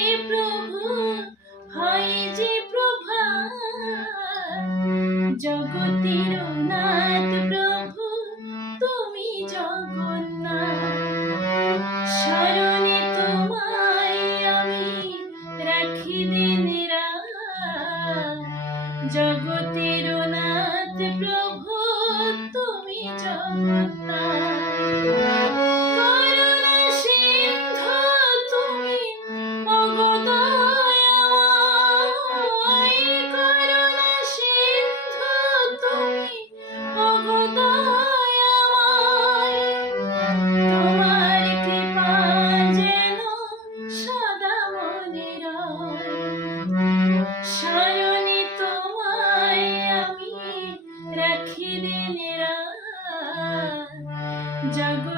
যে প্রভু হয় যে প্রভাত, জগতের নাথ প্রভু তুমি জগন্নাথ। শরণে তোমায় আমি রাখি দিন রাত, জগতের নাথ প্রভু তুমি জগন্নাথ। করুণা সিন্ধু তুমি ওগো দয়াময়, করুণা সিন্ধু তুমি ওগো দয়াময়। তোমার কৃপা যেন সদা মনে রয়, শরণে তোমায় আমি রাখি দিন রাত, জগতের